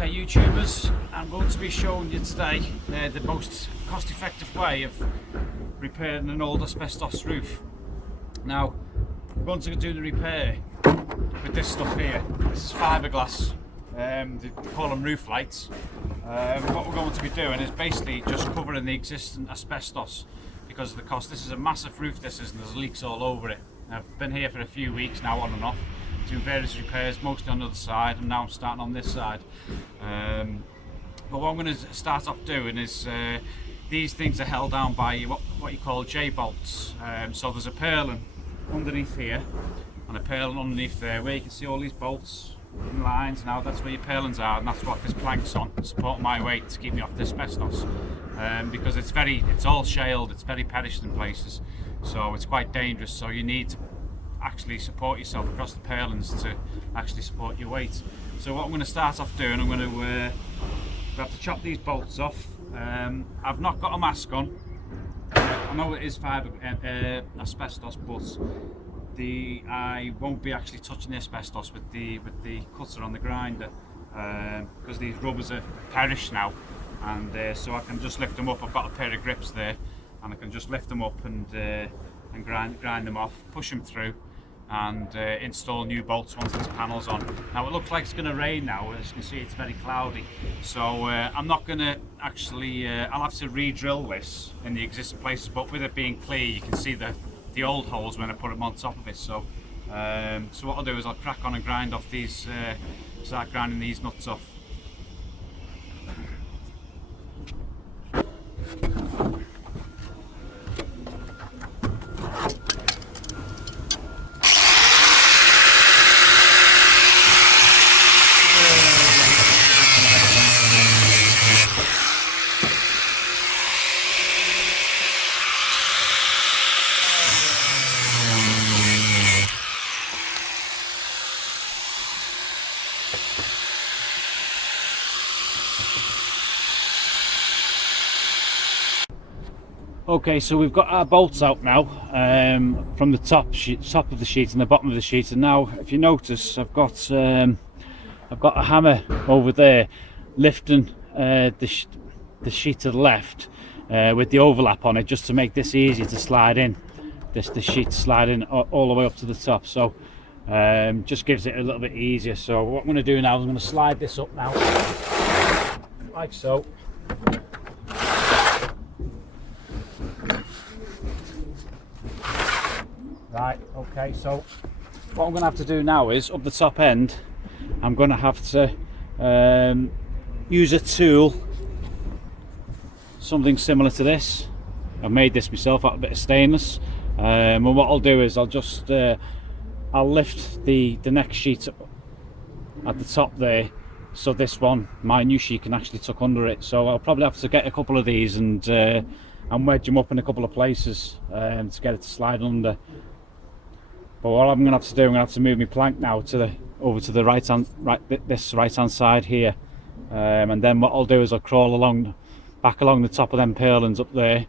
Okay, YouTubers, I'm going to be showing you today the most cost-effective way of repairing an old asbestos roof. Now, we're going to do the repair with this stuff here. This is fiberglass. They call them roof lights. What we're going to be doing is basically just covering the existing asbestos because of the cost. This is a massive roof, this is, and there's leaks all over it. I've been here for a few weeks now, on and off, doing various repairs, mostly on the other side, and now I'm starting on this side. But what I'm going to start off doing is these things are held down by what you call J-bolts. So there's a purlin underneath here and a purlin underneath there, where you can see all these bolts in lines. Now that's where your purlins are, and that's what this plank's on, supporting my weight to keep me off the asbestos. Because it's all shaled, it's very perished in places, so it's quite dangerous. So you need to actually support yourself across the purlins to actually support your weight. So what I'm going to start off doing, I'm going to have to chop these bolts off. I've not got a mask on. I know it is asbestos, but I won't be actually touching the asbestos with the cutter on the grinder, because these rubbers are perished now, and so I can just lift them up. I've got a pair of grips there, and I can just lift them up and grind them off, push them through, and install new bolts once this panel's on. Now it looks like it's going to rain now. As you can see, it's very cloudy, so I'm not going to actually I'll have to re-drill this in the existing places, but with it being clear you can see the old holes when I put them on top of it. So so what I'll do is I'll crack on and grind off these, start grinding these nuts off. Okay, so we've got our bolts out now, from the top of the sheet and the bottom of the sheet, and now if you notice I've got a hammer over there lifting the sheet to the left with the overlap on it, just to make this easy to slide in, the sheet to slide in all the way up to the top. So just gives it a little bit easier. So what I'm going to do now is I'm going to slide this up now, like so. Right, okay, so what I'm going to have to do now is, up the top end, I'm going to have to use a tool, something similar to this. I've made this myself out of a bit of stainless, and what I'll do is I'll just I'll lift the next sheet up at the top there, so this one, my new sheet, can actually tuck under it. So I'll probably have to get a couple of these and wedge them up in a couple of places to get it to slide under. But what I'm going to have to do, I'm going to have to move my plank now over to the this right hand side here, and then what I'll do is I'll crawl back along the top of them purlins up there.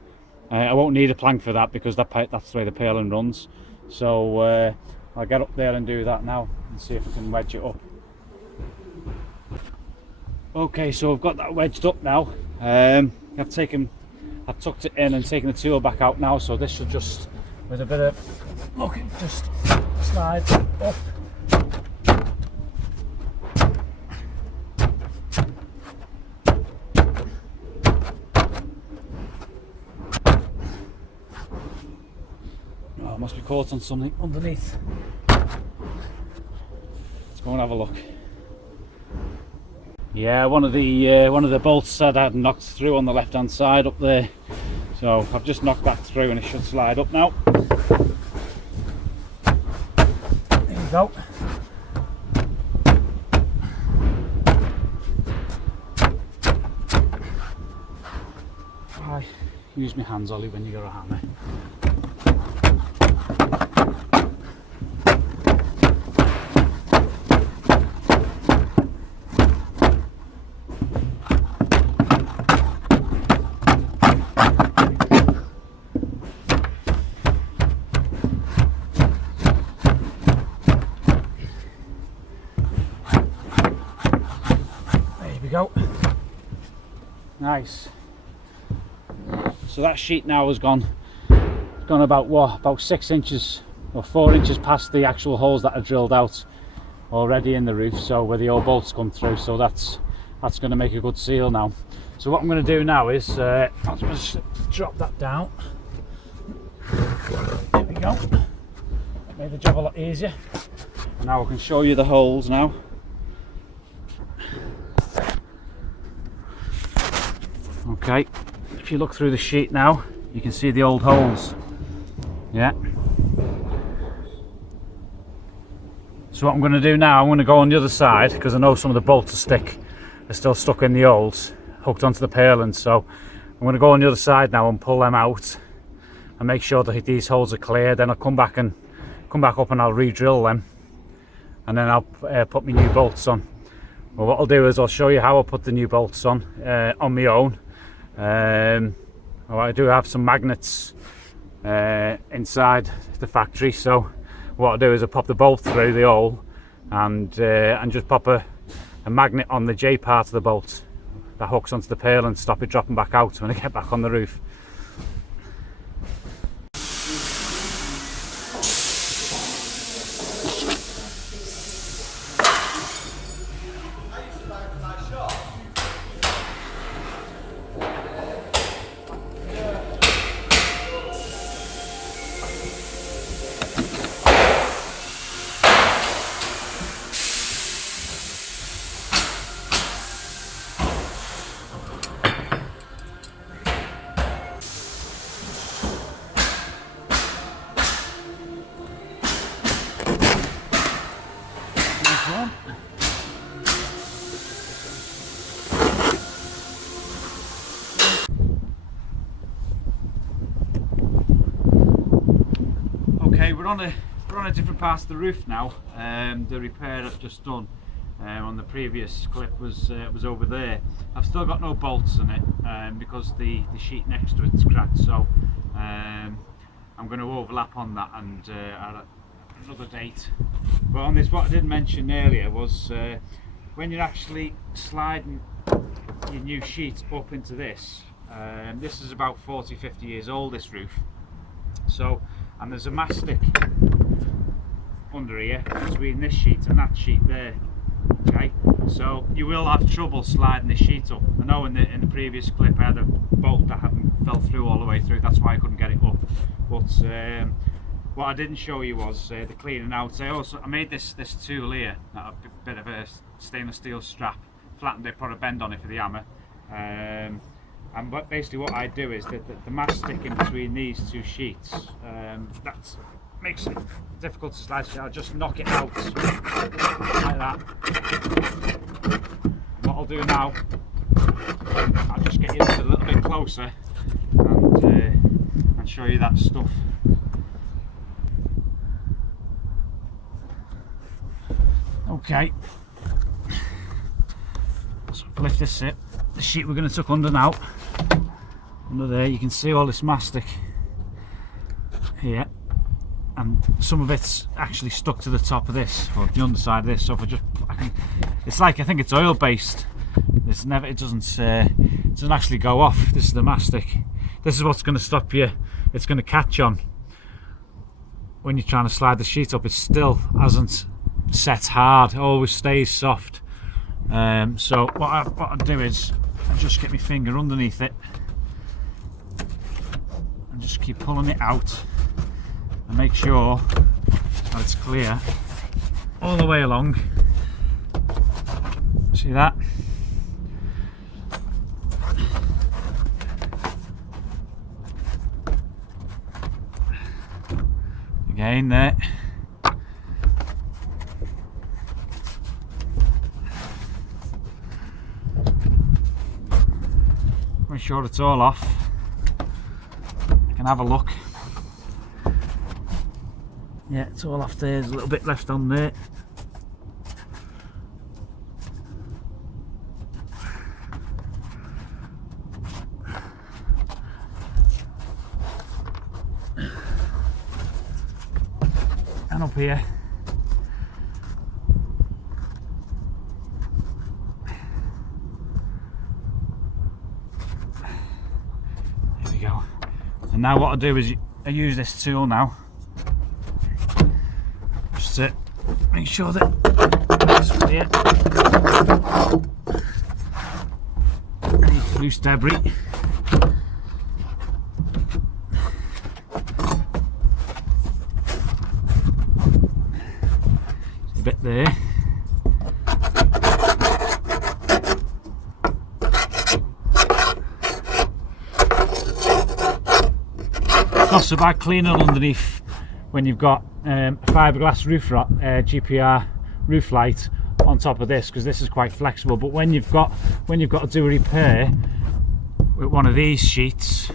I won't need a plank for that because that's the way the purlin runs. So I'll get up there and do that now and see if I can wedge it up. Okay, so I've got that wedged up now. I've tucked it in and taken the tool back out now, so this should just, with a bit of look, it just slides up. Oh, it must be caught on something underneath. Let's go and have a look. Yeah, one of the bolts said I had knocked through on the left hand side up there, so I've just knocked that through and it should slide up now. There we go. I use my hands, Ollie, when you got a hammer. go. Nice. So that sheet now has gone about what, about 6 inches or 4 inches past the actual holes that are drilled out already in the roof, so where the old bolts come through. So that's going to make a good seal now. So what I'm going to do now is I'm just drop that down. There we go. That made the job a lot easier. And now I can show you the holes now. Okay, if you look through the sheet now, you can see the old holes. Yeah. So what I'm going to do now, I'm going to go on the other side, because I know some of the bolts are still stuck in the holes, hooked onto the purlins. So I'm going to go on the other side now and pull them out and make sure that these holes are clear. Then I'll come back up and I'll re-drill them, and then I'll put my new bolts on. Well, what I'll do is I'll show you how I put the new bolts on my own. Well, I do have some magnets inside the factory, so what I'll do is I'll pop the bolt through the hole and just pop a magnet on the J part of the bolt that hooks onto the purlin and stop it dropping back out when I get back on the roof. Okay, we're on a different part of the roof now. The repair I've just done on the previous clip was over there. I've still got no bolts in it because the sheet next to it's cracked. So I'm going to overlap on that and at another date. But on this, what I didn't mention earlier was when you're actually sliding your new sheet up into this. This is about 40-50 years old, this roof. So, and there's a mastic under here between this sheet and that sheet there. Okay, so you will have trouble sliding the sheet up. I know in the previous clip I had a bolt that hadn't fell through all the way through. That's why I couldn't get it up. But what I didn't show you was the cleaning out. I made this tool here, a bit of a stainless steel strap, flattened it, put a bend on it for the hammer. And basically what I do is that the mastic in between these two sheets, that makes it difficult to slide. I'll just knock it out like that. What I'll do now, I'll just get you a little bit closer and show you that stuff. Okay, so if I lift this up, the sheet we're going to tuck under now, under there, you can see all this mastic here, and some of it's actually stuck to the top of this, or the underside of this. So if it's like, I think it's oil based. It doesn't actually go off. This is the mastic. This is what's going to stop you. It's going to catch on when you're trying to slide the sheet up. It still hasn't set hard. It always stays soft. So what I do is I just get my finger underneath it and just keep pulling it out and make sure that it's clear all the way along. See that? Again there. Make sure it's all off. I can have a look. Yeah, it's all off there. There's a little bit left on there. And up here. go. And now what I do is I use this tool now just to make sure that it's here. Any loose debris. A bit there. Not so bad cleaning underneath when you've got a fiberglass roof GPR roof light on top of this, because this is quite flexible. But when you've got to do a repair with one of these sheets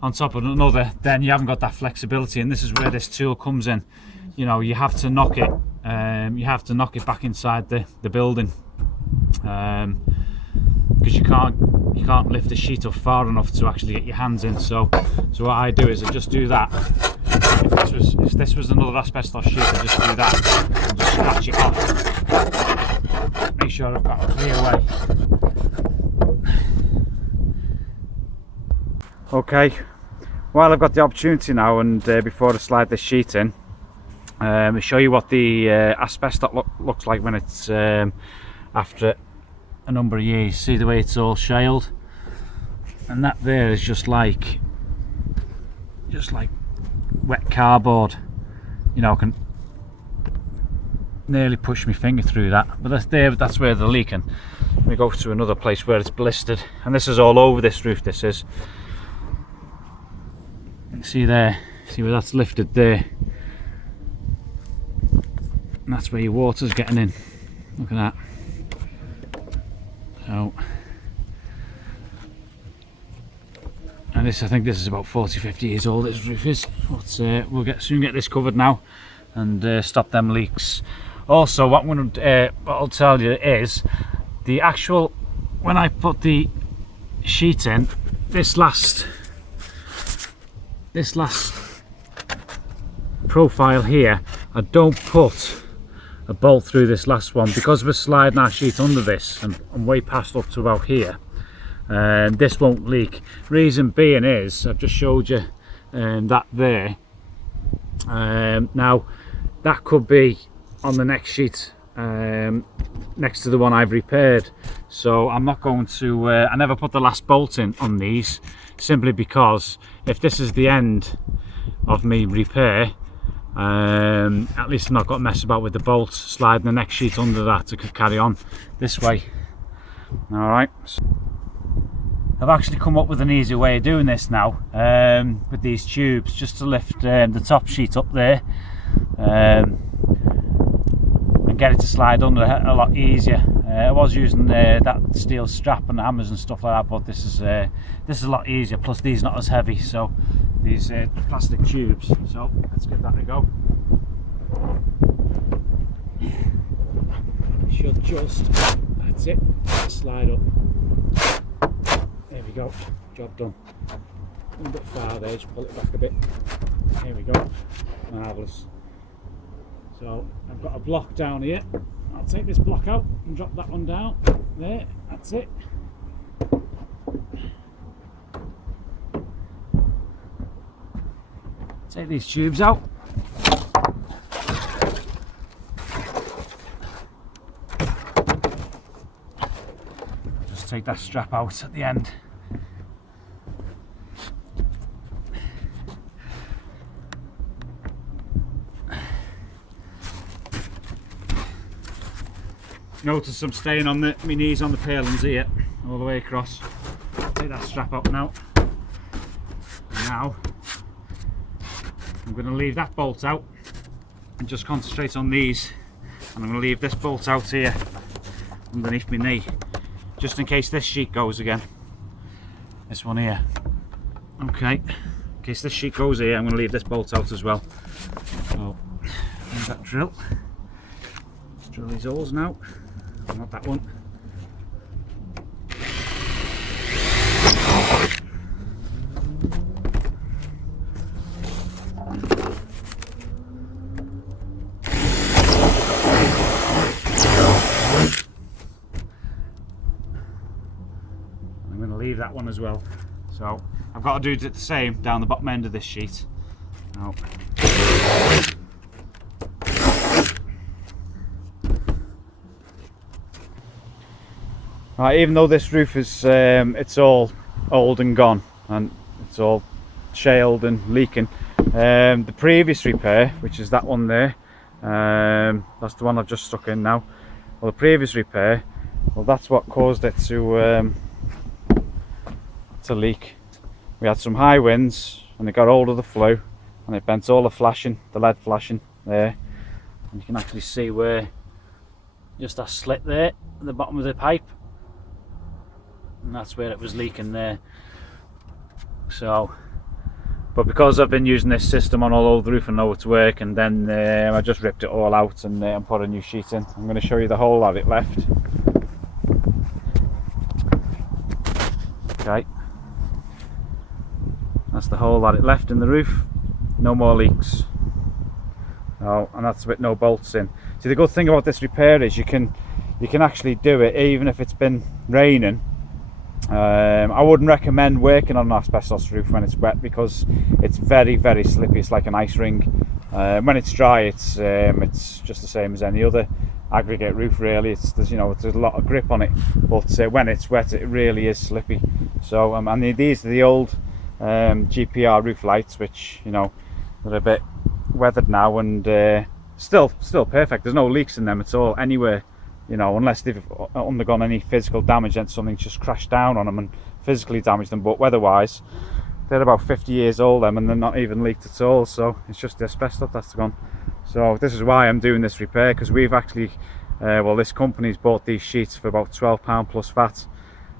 on top of another, then you haven't got that flexibility, and this is where this tool comes in. You know, you have to knock it. You have to knock it back inside the building, because you can't lift the sheet up far enough to actually get your hands in. So what I do is I just do that. If this was another asbestos sheet, I just do that and just scratch it off. Make sure I've got a clear way. Okay, while I've got the opportunity now, and before I slide this sheet in, I'll show you what the asbestos looks like when it's after a number of years. See the way it's all shaled, and that there is just like wet cardboard. You know, I can nearly push my finger through that, but that's where they're leaking. Let me go to another place where it's blistered, and this is all over this roof. This is, you can see there, see where that's lifted there, and that's where your water's getting in. Look at that. So, and this, I think this is about 40-50 years old, this roof is. But we'll soon get this covered now and stop them leaks. Also, what I'll tell you is the actual, when I put the sheet in, this last profile here, I don't put a bolt through this last one, because we're sliding our sheet under this and I'm way past up to about here, and this won't leak. Reason being is, I've just showed you that there. Now that could be on the next sheet next to the one I've repaired, so I'm not going to I never put the last bolt in on these, simply because if this is the end of me repair, at least I'm not got to mess about with the bolts, sliding the next sheet under that to carry on this way. Alright, I've actually come up with an easy way of doing this now, with these tubes, just to lift the top sheet up there and get it to slide under a lot easier. I was using that steel strap and hammers and stuff like that, but this is a lot easier, plus these are not as heavy, so these plastic tubes. So let's give that a go. Should just, that's it, slide up. There we go, job done. A bit far there, just pull it back a bit. There we go, marvellous. So I've got a block down here. I'll take this block out and drop that one down. There, that's it. Take these tubes out. Just take that strap out at the end. Notice I'm staying on my knees on the palings here, all the way across. Take that strap out now. Now I'm going to leave that bolt out and just concentrate on these, and I'm going to leave this bolt out here underneath my knee, just in case this sheet goes again. This one here. Okay, in case this sheet goes here, I'm going to leave this bolt out as well. So use that drill. Drill these holes now. Not that one. I'm going to leave that one as well. So I've got to do the same down the bottom end of this sheet. Now, right, even though this roof is it's all old and gone and it's all shaled and leaking, the previous repair, which is that one there, that's the one I've just stuck in now. Well, the previous repair, well, that's what caused it to leak. We had some high winds and it got hold of the flue and it bent all the LED flashing there, and you can actually see where just that slit there at the bottom of the pipe, and that's where it was leaking there. So, but because I've been using this system on all over the roof and know it's working, then I just ripped it all out and put a new sheet in. I'm going to show you the hole that it left. Okay, that's the hole that it left in the roof. No more leaks. Oh, and that's with no bolts in. See, the good thing about this repair is you can actually do it even if it's been raining. I wouldn't recommend working on an asbestos roof when it's wet because it's very, very slippy. It's like an ice ring. When it's dry, it's just the same as any other aggregate roof. Really, there's a lot of grip on it, but when it's wet, it really is slippy. So, and these are the old GPR roof lights, which they're a bit weathered now and still perfect. There's no leaks in them at all anywhere. Unless they've undergone any physical damage and something's just crashed down on them and physically damaged them. But weather-wise, they're about 50 years old, and they're not even leaked at all. So it's just the asbestos that's gone. So this is why I'm doing this repair, because we've actually, this company's bought these sheets for about £12 plus VAT.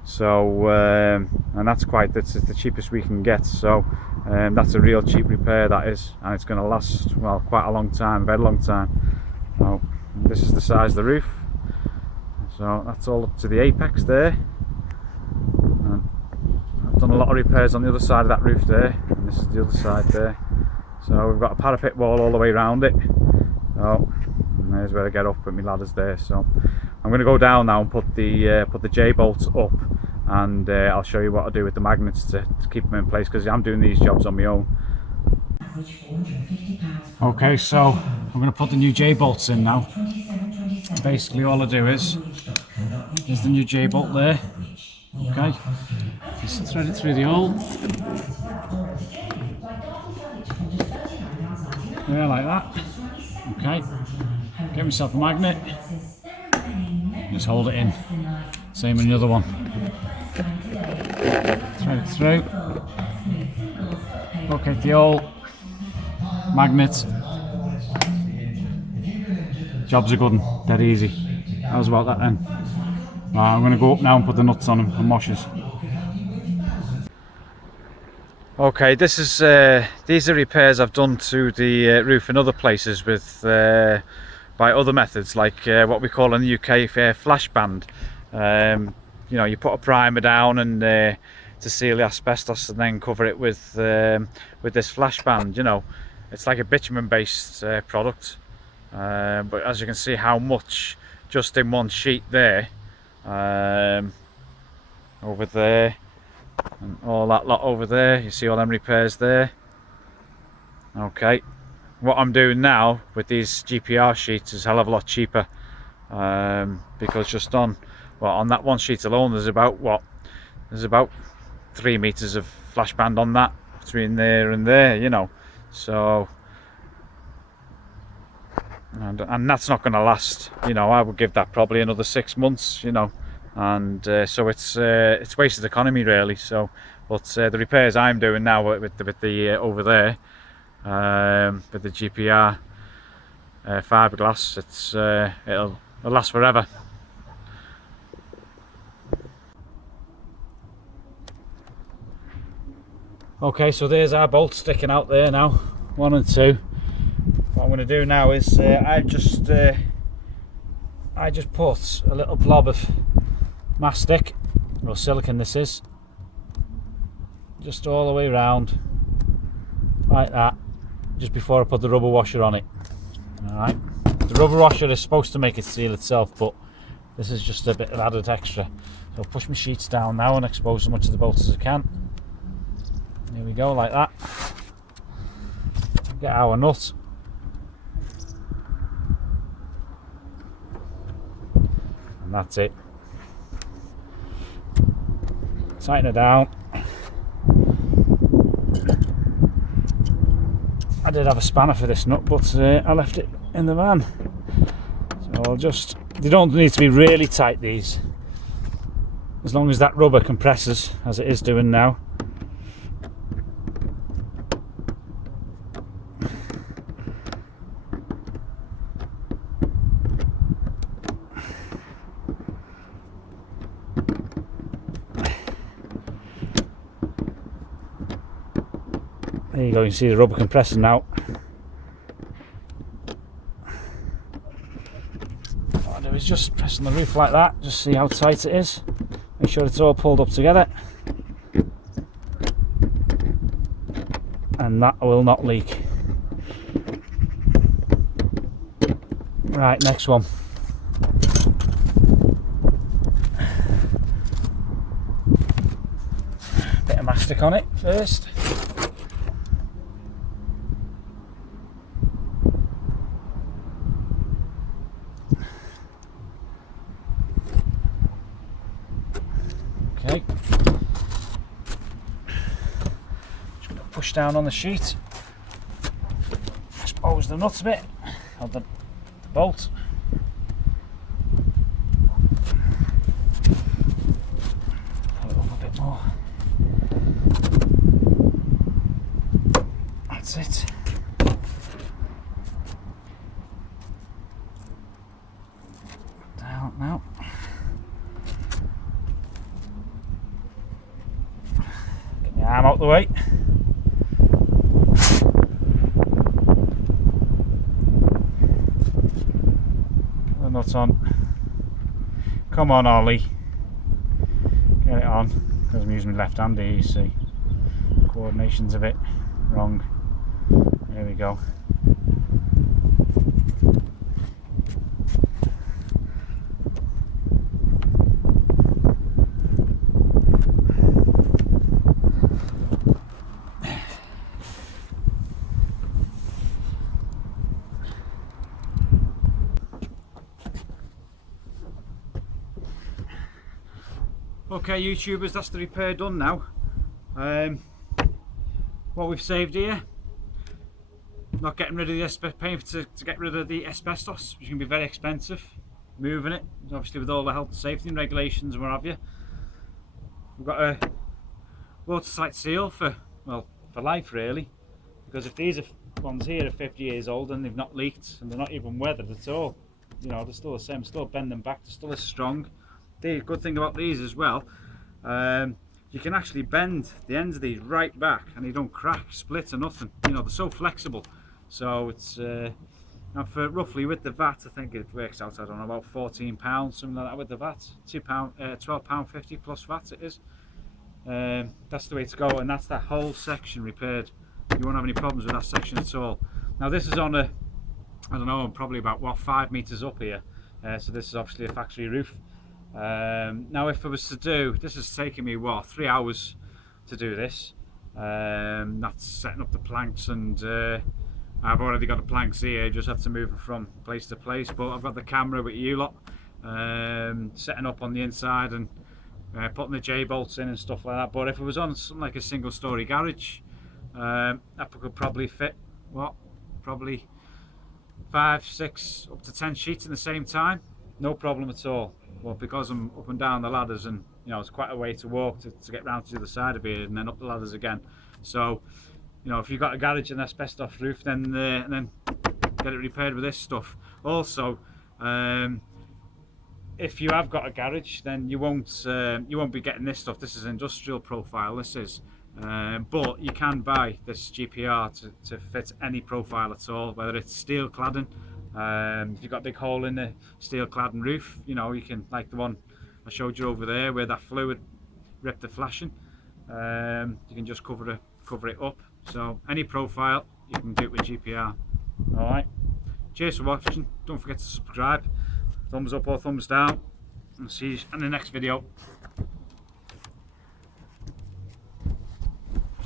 So and that's it's the cheapest we can get. So that's a real cheap repair, that is, and it's going to last, well, quite a long time, very long time. So this is the size of the roof. So that's all up to the apex there. And I've done a lot of repairs on the other side of that roof there, and this is the other side there. So we've got a parapet wall all the way around it. So, and there's where I get up with my ladders there. So I'm going to go down now and put the J bolts up, and I'll show you what I do with the magnets to keep them in place, because I'm doing these jobs on my own. Okay, so I'm going to put the new J bolts in now. Basically all I do is, there's the new J bolt there. Okay, just thread it through the hole. Yeah, like that. Okay, get myself a magnet. Just hold it in. Same in the other one. Thread it through. Locate the hole. Magnet. Job's a good one, dead easy. How's about that then? I'm going to go up now and put the nuts on them and washers. Okay, this is these are repairs I've done to the roof in other places with by other methods, like what we call in the UK flash band. You put a primer down and to seal the asbestos, and then cover it with this flash band. It's like a bitumen based product. But as you can see how much just in one sheet there, over there, and all that lot over there, you see all them repairs there. Okay, what I'm doing now with these GPR sheets is a hell of a lot cheaper, because just on that one sheet alone there's about 3 meters of flash band on that, between there and there, so and that's not going to last. I would give that probably another 6 months, and so it's wasted economy really. So but the repairs I'm doing now with the over there with the GPR fiberglass, it'll last forever. Okay, so there's our bolts sticking out there now, 1 and 2. What I'm going to do now is I just put a little blob of mastic, or silicone this is, just all the way around like that, just before I put the rubber washer on it. Alright, the rubber washer is supposed to make it seal itself, but this is just a bit of added extra. So I'll push my sheets down now and expose as much of the bolts as I can. Here we go, like that. Get our nut. And that's it. Tighten it down. I did have a spanner for this nut, but I left it in the van. So I'll just, they don't need to be really tight, these. As long as that rubber compresses, as it is doing now. There you go, you can see the rubber compressing now. What I do is just press on the roof like that, just see how tight it is. Make sure it's all pulled up together. And that will not leak. Right, next one. Bit of mastic on it first. Okay. Just going to push down on the sheet. Expose the nut a bit, or the bolt. Pull it up a bit more. That's it. Down now. Get my arm out the way. The nut on. Come on, Ollie. Get it on. Because I'm using my left hand here, you see. Coordination's a bit wrong. There we go. Okay, YouTubers, that's the repair done now. What we've saved here, not getting rid of the paying to get rid of the asbestos, which is going to be very expensive. Moving it, obviously with all the health and safety and regulations and what have you. We've got a watertight seal for life really, because if these ones here are 50 years old and they've not leaked and they're not even weathered at all, you know, they're still the same, still bend them back, they're still as strong. The good thing about these as well, you can actually bend the ends of these right back and they don't crack, split or nothing. You know, they're so flexible. So it's now for roughly with the VAT, I think it works out, I don't know, about £14, something like that with the VAT. £12.50 plus VAT it is. That's the way to go, and that's that whole section repaired. You won't have any problems with that section at all. Now this is on a, I don't know, probably about 5 meters up here. So this is obviously a factory roof. Now if I was to do, this has taken me 3 hours to do this. That's setting up the planks, and I've already got the planks here, just have to move them from place to place, but I've got the camera with you lot, setting up on the inside and putting the J-bolts in and stuff like that. But if it was on something like a single story garage, that could probably fit, probably 5, 6, up to 10 sheets in the same time, no problem at all. Well, because I'm up and down the ladders, and you know, it's quite a way to walk to get round to the other side of it and then up the ladders again. So, you know, if you've got a garage and asbestos roof, then get it repaired with this stuff. Also, if you have got a garage, then you won't be getting this stuff. This is industrial profile. This is, but you can buy this GPR to fit any profile at all, whether it's steel cladding. If you've got a big hole in the steel cladding roof, you know, you can, like the one I showed you over there where that fluid ripped the flashing, you can just cover it up. So any profile, you can do it with GPR. Alright, cheers for watching, don't forget to subscribe, thumbs up or thumbs down, and see you in the next video.